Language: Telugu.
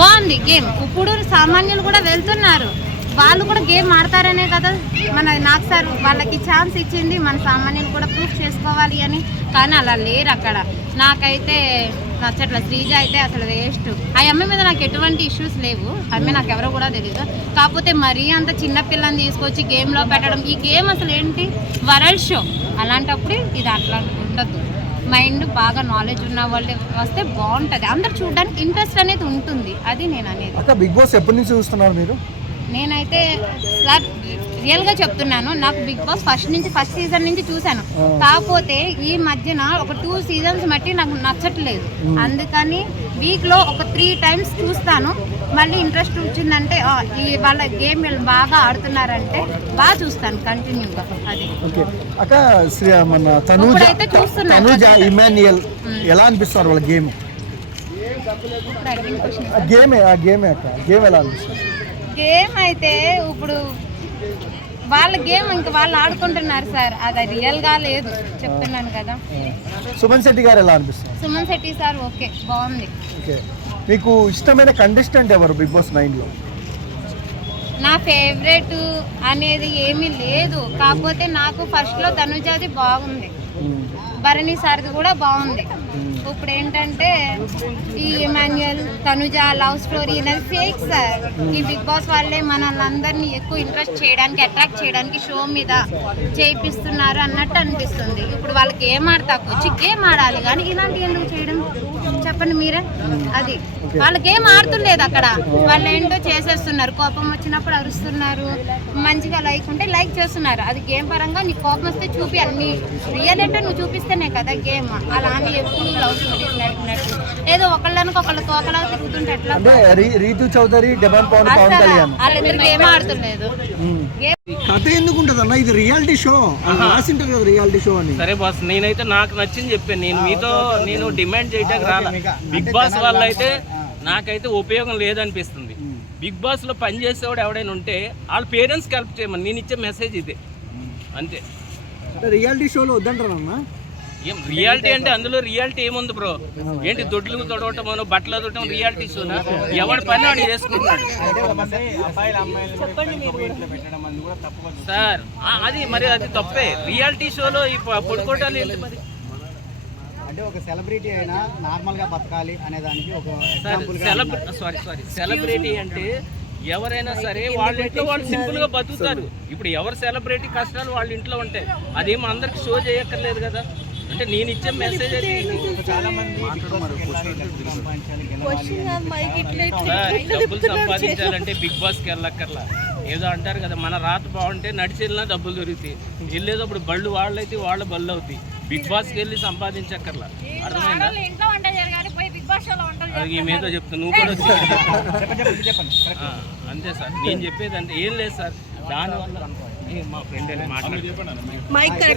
బాగుంది గేమ్. ఇప్పుడు సామాన్యులు కూడా వెళ్తున్నారు, వాళ్ళు కూడా గేమ్ ఆడతారనే కదా నాకు సార్ వాళ్ళకి ఛాన్స్ ఇచ్చింది. మన సామాన్యులు కూడా ప్రూఫ్ చేసుకోవాలి అని, కానీ అలా లేరు అక్కడ. నాకైతే నచ్చట్లేదు. శ్రీజ అయితే అసలు వేస్ట్. ఆ అమ్మాయి మీద నాకు ఎటువంటి ఇష్యూస్ లేవు, అమ్మాయి నాకు ఎవరో కూడా తెలియదు. కాకపోతే మరీ అంత చిన్నపిల్లని తీసుకొచ్చి గేమ్లో పెట్టడం, ఈ గేమ్ అసలు ఏంటి వరల్డ్ షో, అలాంటప్పుడు ఇది అట్లా ఉండదు. మైండ్ బాగా నాలెడ్జ్ ఉన్న వాళ్ళు వస్తే బాగుంటుంది, అందరు చూడడానికి ఇంట్రెస్ట్ అనేది ఉంటుంది. అది నేను అనేది. బిగ్ బాస్ ఎప్పటి నుంచి చూస్తున్నారు మీరు? నేనైతే సార్ రియల్గా చెప్తున్నాను, నాకు బిగ్ బాస్ ఫస్ట్ సీజన్ నుంచి చూశాను. కాకపోతే ఈ మధ్యన ఒక 2 సీజన్స్ మట్టి నాకు నచ్చట్లేదు. అందుకని వీక్లో ఒక 3 times చూస్తాను. మళ్ళీ ఇంట్రెస్ట్ వచ్చిందంటే ఈ వాళ్ళ గేమ్ బాగా ఆడుతున్నారంటే బాగా చూస్తాను కంటిన్యూగా. అది ఇప్పుడైతే చూస్తున్నాను. ఎలా అనిపిస్తారు వాళ్ళ గేమ్? గేమ్ అయితే ఇప్పుడు వాళ్ళ గేమ్ ఇంకా వాళ్ళు ఆడుకుంటున్నారు సార్, అది రియల్గా లేదు, చెప్తున్నాను కదా. సుమన్ శెట్టి గారు ఎలా అనిపిస్తారు? సుమన్ శెట్టి సార్ ఓకే, బాగుంది. మీకు ఇష్టమైన కంటెస్టెంట్ ఎవరు బిగ్ బాస్ 9లో? నా ఫేవరెట్ అనేది ఏమీ లేదు, కాకపోతే నాకు ఫస్ట్లో తనుజాది బాగుంది, భరణి సార్ది కూడా బాగుంది. ఇప్పుడు ఏంటంటే ఈ ఇమాన్యుయల్ తనుజ లవ్ స్టోరీ అనేది ఫేక్ సార్. ఈ బిగ్ బాస్ వాళ్ళే మనల్ని అందరినీ ఎక్కువ ఇంట్రెస్ట్ చేయడానికి, అట్రాక్ట్ చేయడానికి షో మీద చేయిస్తున్నారు అన్నట్టు అనిపిస్తుంది. ఇప్పుడు వాళ్ళకి గేమ్ ఆడతాకు వచ్చి గేమ్ ఆడాలి, కానీ ఇలాంటి ఎందుకు చేయడం చెప్పండి మీరే. అది వాళ్ళ గేమ్ ఆడుతులేదు అక్కడ, వాళ్ళు ఏంటో చేసేస్తున్నారు. కోపం వచ్చినప్పుడు అరుస్తున్నారు, మంచిగా లైక్ ఉంటే లైక్ చేస్తున్నారు. అది గేమ్ పరంగా నీకు కోపం వస్తే చూపించాలి, నీ రియల్ అంటే నువ్వు చూపిస్తేనే కదా గేమ్. అలా అని ఎప్పుడు లవ్ స్టోరీస్ నడిపినట్టు ఏదో ఒకళ్ళనికి ఒకళ్ళ తోకలా తిరుగుతుంటే ఎట్లా? రీతు చౌదరి వాళ్ళిద్దరు గేమ్ ఆడుతులేదు. కథ ఎందుకు ఉంటుంది అన్న? ఇది రియాలిటీ షో, రాసింటారు కదా రియాలిటీ షో అని. సరే బాస్, నేనైతే నాకు నచ్చింది చెప్పాను. నేను డిమాండ్ చేయడానికి రాలా. బిగ్ బాస్ వల్ల అయితే నాకైతే ఉపయోగం లేదనిపిస్తుంది. బిగ్ బాస్ లో పనిచేసేవాడు ఎవడైనా ఉంటే వాళ్ళ పేరెంట్స్కి హెల్ప్ చేయమని నేను ఇచ్చే మెసేజ్ ఇదే, అంతే. రియాలిటీ షోలో వద్దంటారన్నా? ఏం రియాలిటీ అంటే అందులో రియాలిటీ ఏముంది బ్రో? ఏంటి దొడ్లు తొడవటం, బట్టలు తొడటం రియాలిటీ షోనా? ఎవడి పని వాడు చేసుకుంటున్నాడు సార్. అది మరి అది తప్పే. రియాలిటీ షోలో ఈ పొడుకోటాలు ఏంటి మరి? అంటే ఒక సెలబ్రిటీ అయినా నార్మల్ గా బతకాలి అనే దానికి ఒక సెలబ్రిటీ అంటే ఎవరైనా సరే వాళ్ళ ఇంట్లో వాళ్ళు సింపుల్ గా బతుకుతారు. ఇప్పుడు ఎవరు సెలబ్రిటీ కష్టాలు వాళ్ళ ఇంట్లో ఉంటాయి, అదేమో అందరికి షో చేయక్కర్లేదు కదా. అంటే నేను ఇచ్చే మెసేజ్ అయితే డబ్బులు సంపాదించాలంటే బిగ్ బాస్కి వెళ్ళక్కర్లా. ఏదో అంటారు కదా, మన రాత బాగుంటే నడిచి వెళ్ళినా డబ్బులు దొరుకుతాయి, వెళ్ళేటప్పుడు బళ్ళు వాళ్ళైతే వాళ్ళ బళ్ళు అవుతాయి. బిగ్ బాస్కి వెళ్ళి సంపాదించక్కర్లా, అర్థమైందా? అది ఏమేదో చెప్తాను, నువ్వు కూడా వచ్చి అంతే సార్. నేను చెప్పేది అంటే ఏం లేదు సార్, దానివల్ల మా ఫ్రెండ్ అని మాట్లాడి